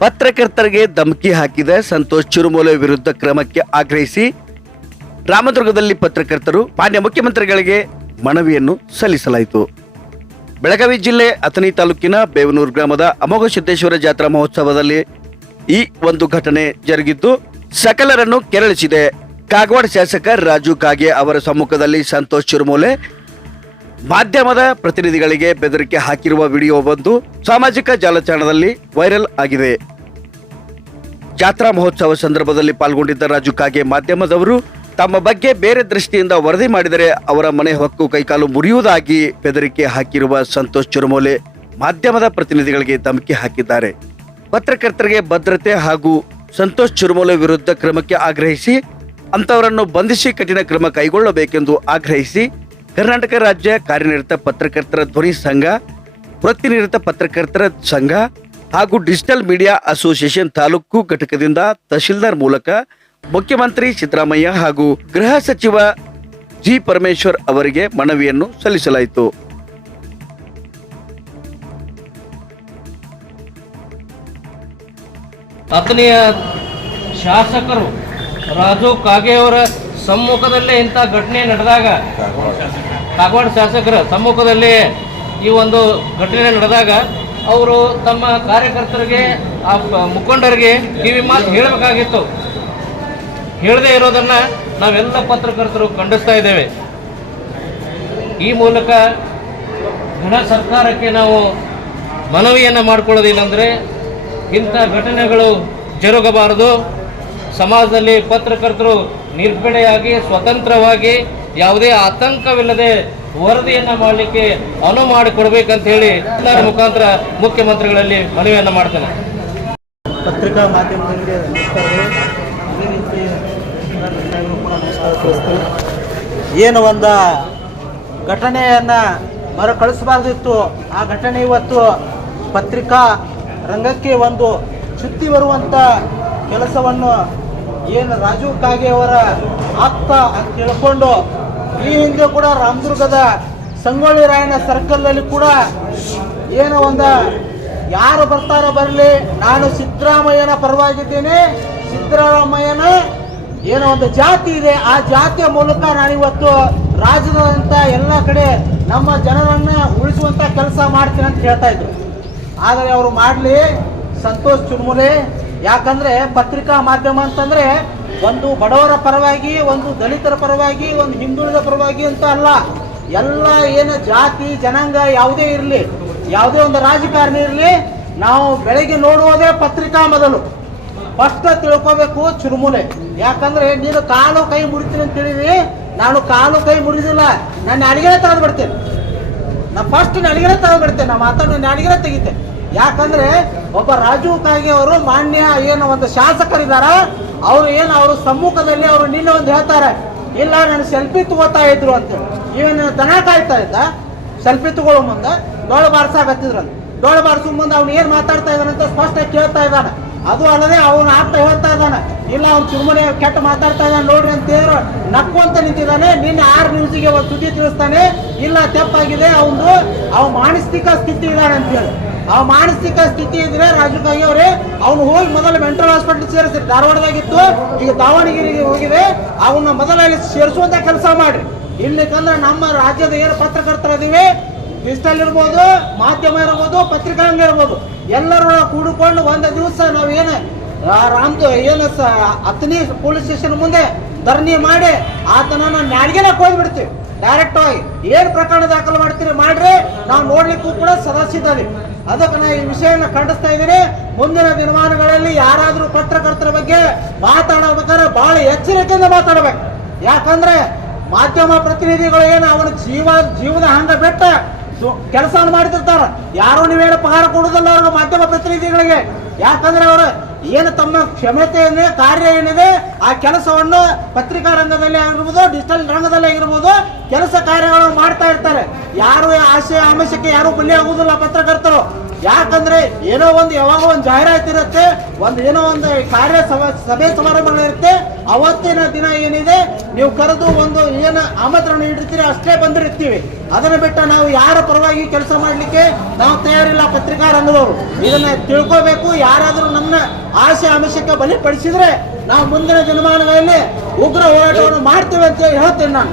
ಪತ್ರಕರ್ತರಿಗೆ ಧಮಕಿ ಹಾಕಿದ ಸಂತೋಷ್ ಚಿರುಮೂಲೆ ವಿರುದ್ಧ ಕ್ರಮಕ್ಕೆ ಆಗ್ರಹಿಸಿ ರಾಮದುರ್ಗದಲ್ಲಿ ಪತ್ರಕರ್ತರು ಮಾನ್ಯ ಮುಖ್ಯಮಂತ್ರಿಗಳಿಗೆ ಮನವಿಯನ್ನು ಸಲ್ಲಿಸಲಾಯಿತು. ಬೆಳಗಾವಿ ಜಿಲ್ಲೆ ಅಥಣಿ ತಾಲೂಕಿನ ಬೇವನೂರು ಗ್ರಾಮದ ಅಮೋಘ ಸಿದ್ದೇಶ್ವರ ಜಾತ್ರಾ ಮಹೋತ್ಸವದಲ್ಲಿ ಈ ಒಂದು ಘಟನೆ ಜರುಗಿದ್ದು ಸಕಲರನ್ನು ಕೆರಳಿಸಿದೆ. ಕಾಗವಾಡ ಶಾಸಕ ರಾಜು ಕಾಗೆ ಅವರ ಸಮ್ಮುಖದಲ್ಲಿ ಸಂತೋಷ್ ಚಿರುಮೂಲೆ ಮಾಧ್ಯಮದ ಪ್ರತಿನಿಧಿಗಳಿಗೆ ಬೆದರಿಕೆ ಹಾಕಿರುವ ವಿಡಿಯೋ ಒಂದು ಸಾಮಾಜಿಕ ಜಾಲತಾಣದಲ್ಲಿ ವೈರಲ್ ಆಗಿದೆ. ಜಾತ್ರಾ ಮಹೋತ್ಸವ ಸಂದರ್ಭದಲ್ಲಿ ಪಾಲ್ಗೊಂಡಿದ್ದ ರಾಜು ಕಾಗೆ ಮಾಧ್ಯಮದವರು ತಮ್ಮ ಬಗ್ಗೆ ಬೇರೆ ದೃಷ್ಟಿಯಿಂದ ವರದಿ ಮಾಡಿದರೆ ಅವರ ಮನೆ ಹೊಕ್ಕು ಕೈಕಾಲು ಮುರಿಯುವುದಾಗಿ ಬೆದರಿಕೆ ಹಾಕಿರುವ ಸಂತೋಷ್ ಚಿರುಮೂಲೆ ಮಾಧ್ಯಮದ ಪ್ರತಿನಿಧಿಗಳಿಗೆ ಧಮಕಿ ಹಾಕಿದ್ದಾರೆ. ಪತ್ರಕರ್ತರಿಗೆ ಭದ್ರತೆ ಹಾಗೂ ಸಂತೋಷ್ ಚಿರುಮೂಲೆ ವಿರುದ್ಧ ಕ್ರಮಕ್ಕೆ ಆಗ್ರಹಿಸಿ ಅಂತವರನ್ನು ಬಂಧಿಸಿ ಕಠಿಣ ಕ್ರಮ ಕೈಗೊಳ್ಳಬೇಕೆಂದು ಆಗ್ರಹಿಸಿ ಕರ್ನಾಟಕ ರಾಜ್ಯ ಕಾರ್ಯನಿರತ ಪತ್ರಕರ್ತರ ಧ್ವನಿ ಸಂಘ, ವೃತ್ತಿನಿರತ ಪತ್ರಕರ್ತರ ಸಂಘ ಹಾಗೂ ಡಿಜಿಟಲ್ ಮೀಡಿಯಾ ಅಸೋಸಿಯೇಷನ್ ತಾಲೂಕು ಘಟಕದಿಂದ ತಹಶೀಲ್ದಾರ್ ಮೂಲಕ ಮುಖ್ಯಮಂತ್ರಿ ಸಿದ್ದರಾಮಯ್ಯ ಹಾಗೂ ಗೃಹ ಸಚಿವ ಜಿ ಪರಮೇಶ್ವರ್ ಅವರಿಗೆ ಮನವಿಯನ್ನು ಸಲ್ಲಿಸಲಾಯಿತು. ಅಥಣಿಯ ಶಾಸಕರು ರಾಜು ಕಾಗೆ ಅವರ ಸಮ್ಮುಖದಲ್ಲೇ ಇಂಥ ಘಟನೆ ನಡೆದಾಗ, ಕಾಗವಾಡ ಶಾಸಕರ ಸಮ್ಮುಖದಲ್ಲಿ ಈ ಒಂದು ಘಟನೆ ನಡೆದಾಗ ಅವರು ತಮ್ಮ ಕಾರ್ಯಕರ್ತರಿಗೆ ಆ ಮುಖಂಡರಿಗೆ ಕಿವಿ ಮಾತು ಹೇಳಬೇಕಾಗಿತ್ತು. ಹೇಳದೇ ಇರೋದನ್ನ ನಾವೆಲ್ಲ ಪತ್ರಕರ್ತರು ಖಂಡಿಸ್ತಾ ಇದ್ದೇವೆ. ಈ ಮೂಲಕ ಗೃಹ ಸರ್ಕಾರಕ್ಕೆ ನಾವು ಮನವಿಯನ್ನು ಮಾಡಿಕೊಳ್ಳೋದೇನೆಂದರೆ ಇಂಥ ಘಟನೆಗಳು ಜರುಗಬಾರದು. ಸಮಾಜದಲ್ಲಿ ಪತ್ರಕರ್ತರು ನಿರ್ಭೀಡೆಯಾಗಿ ಸ್ವತಂತ್ರವಾಗಿ ಯಾವುದೇ ಆತಂಕವಿಲ್ಲದೆ ವರದಿಯನ್ನು ಮಾಡಲಿಕ್ಕೆ ಅನುವು ಮಾಡಿಕೊಡ್ಬೇಕಂತ ಹೇಳಿ ಎಲ್ಲರ ಮುಖಾಂತರ ಮುಖ್ಯಮಂತ್ರಿಗಳಲ್ಲಿ ಮನವಿಯನ್ನು ಮಾಡ್ತೇನೆ. ಪತ್ರಿಕಾ ಮಾಧ್ಯಮಗಳಿಗೆ ಇದೇ ರೀತಿ ಕೂಡ ನಮಸ್ಕಾರ ತಿಳಿಸ್ತೀವಿ. ಏನು ಒಂದು ಘಟನೆಯನ್ನು ಮರುಕಳಿಸಬಾರ್ದಿತ್ತು, ಆ ಘಟನೆ ಇವತ್ತು ಪತ್ರಿಕಾ ರಂಗಕ್ಕೆ ಒಂದು ಚ್ಯುತಿ ಬರುವಂಥ ಕೆಲಸವನ್ನು ಏನು ರಾಜು ಕಾಗೆ ಅವರ ಆಪ್ತ ಅಂತ ತಿಳ್ಕೊಂಡು ಈ ಹಿಂದೆ ಕೂಡ ರಾಮದುರ್ಗದ ಸಂಗೊಳ್ಳಿ ರಾಯಣ್ಣ ಸರ್ಕಲ್ನಲ್ಲಿ ಕೂಡ ಏನೋ ಒಂದು ಯಾರು ಬರ್ತಾರೋ ಬರಲಿ, ನಾನು ಸಿದ್ದರಾಮಯ್ಯನ ಪರವಾಗಿದ್ದೇನೆ, ಸಿದ್ದರಾಮಯ್ಯನ ಏನೋ ಒಂದು ಜಾತಿ ಇದೆ, ಆ ಜಾತಿಯ ಮೂಲಕ ನಾನಿವತ್ತು ರಾಜ್ಯದಂಥ ಎಲ್ಲ ಕಡೆ ನಮ್ಮ ಜನರನ್ನು ಉಳಿಸುವಂಥ ಕೆಲಸ ಮಾಡ್ತೀನಿ ಅಂತ ಹೇಳ್ತಾ ಇದ್ರು. ಆದರೆ ಅವರು ಮಾಡಲಿ ಸಂತೋಷ್ ಚಿರುಮೂಲೆ. ಯಾಕಂದರೆ ಪತ್ರಿಕಾ ಮಾಧ್ಯಮ ಅಂತಂದರೆ ಒಂದು ಬಡವರ ಪರವಾಗಿ, ಒಂದು ದಲಿತರ ಪರವಾಗಿ, ಒಂದು ಹಿಂದುಳಿದ ಪರವಾಗಿ ಅಂತ ಅಲ್ಲ. ಎಲ್ಲ ಏನು ಜಾತಿ ಜನಾಂಗ ಯಾವುದೇ ಇರಲಿ, ಯಾವುದೇ ಒಂದು ರಾಜಕಾರಣಿ ಇರಲಿ, ನಾವು ಬೆಳಗ್ಗೆ ನೋಡುವುದೇ ಪತ್ರಿಕಾ ಮೊದಲು ಫಸ್ಟ್ ತಿಳ್ಕೋಬೇಕು ಚಿರುಮೂಲೆ. ಯಾಕಂದರೆ ನೀನು ಕಾಲು ಕೈ ಮುರಿತೀನಿ ಅಂತ ಹೇಳಿದ್ರಿ, ನಾನು ಕಾಲು ಕೈ ಮುರಿದಿಲ್ಲ, ನಾನು ಅಡಿಗೆನೇ ತೆಗೆದು ಬಿಡ್ತೇನೆ. ನಾನು ಫಸ್ಟ್ ಅಡಿಗೆನೇ ತೆಗೆದು ಬಿಡ್ತೇನೆ, ನಾನು ಮಾತಾಡೋ ಅಡಿಗೆನೇ ತೆಗಿತೆ. ಯಾಕಂದ್ರೆ ಒಬ್ಬ ರಾಜು ಕಾಗೆ ಅವರು ಮಾನ್ಯ ಏನು ಒಂದು ಶಾಸಕರಿದ್ದಾರೆ, ಅವರು ಏನು ಅವ್ರ ಸಮ್ಮುಖದಲ್ಲಿ ಅವರು ನಿನ್ನೆ ಒಂದು ಹೇಳ್ತಾರೆ, ಇಲ್ಲ ನಾನು ಸೆಲ್ಫಿ ತಗೋತಾ ಇದ್ರು ಅಂತೇಳಿ. ಇವನ್ ದನ ಕಾಯ್ತಾ ಇದ್ದ, ಸೆಲ್ಫಿ ತಗೊಳ್ಳೋ ಮುಂದೆ ಡೋಳು ಬಾರಿಸಾಕತ್ತಿದ್ರು ಅಂತ. ಡೋಳು ಬಾರಿಸೋ ಮುಂದೆ ಅವ್ನು ಏನು ಮಾತಾಡ್ತಾ ಇದ್ದಾನಂತ ಸ್ಪಷ್ಟ ಕೇಳ್ತಾ ಇದ್ದಾನೆ. ಅದು ಅಲ್ಲದೆ ಅವನು ಆಪ್ತ ಹೇಳ್ತಾ ಇದ್ದಾನೆ, ಇಲ್ಲ ಅವ್ನು ಚಿರುಮೂಲೆ ಕೆಟ್ಟ ಮಾತಾಡ್ತಾ ಇದ್ದಾನೆ ನೋಡ್ರಿ ಅಂತ ಹೇಳಿದ್ರು ನಕ್ಕು ನಿಂತಿದ್ದಾನೆ. ನಿನ್ನೆ 6 ನ್ಯೂಸಿಗೆ ಒಂದು ಸುದ್ದಿ ತಿಳಿಸ್ತಾನೆ, ಇಲ್ಲ ತಪ್ಪಾಗಿದೆ, ಅವ್ನು ಮಾನಸಿಕ ಸ್ಥಿತಿ ಇದ್ದಾನೆ ಅಂತ ಹೇಳಿ. ಆ ಮಾನಸಿಕ ಸ್ಥಿತಿ ಇದ್ರೆ ರಾಜು ಕಾಗೆ ಅವರೇ ಅವನು ಹೋಗಿ ಮೊದಲು ಮೆಂಟಲ್ ಹಾಸ್ಪಿಟಲ್ ಸೇರಿಸಿ, ಧಾರವಾಡದಾಗಿತ್ತು, ಈಗ ದಾವಣಗೆರೆಗೆ ಹೋಗಿದೆ, ಅವನ್ನ ಮೊದಲಲ್ಲಿ ಸೇರಿಸುವಂತ ಕೆಲಸ ಮಾಡ್ರಿ. ಇಲ್ಲಿಕಂದ್ರೆ ನಮ್ಮ ರಾಜ್ಯದ ಏನು ಪತ್ರಕರ್ತರಿದ್ದೀವಿ, ಡಿಜಿಟಲ್ ಇರ್ಬೋದು, ಮಾಧ್ಯಮ ಇರ್ಬೋದು, ಪತ್ರಿಕಾಂಗ ಇರ್ಬೋದು, ಎಲ್ಲರೂ ಕೂಡಿಕೊಂಡು ಒಂದು ದಿವಸ ನಾವೇನು ಅಥಣಿ ಪೊಲೀಸ್ ಸ್ಟೇಷನ್ ಮುಂದೆ ಧರಣಿ ಮಾಡಿ ಆತನನ್ನು ನಾಡಿಗೆನ ಹೋಗ್ಬಿಡ್ತೀವಿ. ಡೈರೆಕ್ಟ್ ಆಗಿ ಏನು ಪ್ರಕರಣ ದಾಖಲು ಮಾಡ್ತೀರಿ ಮಾಡ್ರಿ, ನಾವು ನೋಡ್ಲಿಕ್ಕೂ ಕೂಡ ಸದಸ್ಯದ್ದೀವಿ. ಅದಕ್ಕೆ ನಾನು ಈ ವಿಷಯನ ಖಂಡಿಸ್ತಾ ಇದ್ದೀನಿ. ಮುಂದಿನ ದಿನಮಾನಗಳಲ್ಲಿ ಯಾರಾದರೂ ಪತ್ರಕರ್ತರ ಬಗ್ಗೆ ಮಾತಾಡಬೇಕಾದ್ರೆ ಬಹಳ ಎಚ್ಚರಿಕೆಯಿಂದ ಮಾತಾಡಬೇಕು. ಯಾಕಂದ್ರೆ ಮಾಧ್ಯಮ ಪ್ರತಿನಿಧಿಗಳು ಏನು ಅವನ ಜೀವದ ಹಂಗ ಬೆಟ್ಟ ಕೆಲಸ ಮಾಡ್ತಿರ್ತಾರ, ಯಾರು ನೀವೇನು ಪಗಾರ ಕೊಡುವುದಿಲ್ಲ ಅವ್ರಿಗೆ ಮಾಧ್ಯಮ ಪ್ರತಿನಿಧಿಗಳಿಗೆ. ಯಾಕಂದ್ರೆ ಅವರು ಏನು ತಮ್ಮ ಕ್ಷಮತೆ ಏನಿದೆ, ಕಾರ್ಯ ಏನಿದೆ, ಆ ಕೆಲಸವನ್ನು ಪತ್ರಿಕಾ ರಂಗದಲ್ಲಿ ಆಗಿರ್ಬೋದು, ಡಿಜಿಟಲ್ ರಂಗದಲ್ಲಿ ಆಗಿರ್ಬೋದು, ಕೆಲಸ ಕಾರ್ಯಗಳನ್ನು ಮಾಡ್ತಾ ಇರ್ತಾರೆ. ಯಾರು ಆಶಯ ಆಮಿಷಕ್ಕೆ ಯಾರು ಬಲಿ ಆಗುವುದಿಲ್ಲ ಪತ್ರಕರ್ತರು. ಯಾಕಂದ್ರೆ ಏನೋ ಒಂದು ಯಾವಾಗ ಒಂದು ಜಾಹೀರಾತು ಇರುತ್ತೆ, ಒಂದು ಏನೋ ಒಂದು ಕಾರ್ಯ ಸಭೆ ಸಮಾರಂಭಗಳಿರುತ್ತೆ, ಅವತ್ತಿನ ದಿನ ಏನಿದೆ ನೀವು ಕರೆದು ಒಂದು ಏನು ಆಮಂತ್ರಣ ನೀಡಿರ್ತೀರಿ ಅಷ್ಟೇ ಬಂದಿರ್ತೀವಿ. ಅದನ್ನು ಬಿಟ್ಟು ನಾವು ಯಾರ ಪರವಾಗಿ ಕೆಲಸ ಮಾಡಲಿಕ್ಕೆ ನಾವು ತಯಾರಿಲ್ಲ. ಪತ್ರಿಕಾ ರಂಗದವರು ಇದನ್ನ ತಿಳ್ಕೋಬೇಕು. ಯಾರಾದರೂ ನಮ್ಮ ಆಸೆ ಆಮಿಷಕ್ಕೆ ಬಲಿಪಡಿಸಿದ್ರೆ ನಾವು ಮುಂದಿನ ದಿನಮಾನಗಳಲ್ಲಿ ಉಗ್ರ ಹೋರಾಟವನ್ನು ಮಾಡ್ತೇವೆ ಅಂತ ಹೇಳ್ತೇನೆ ನಾನು.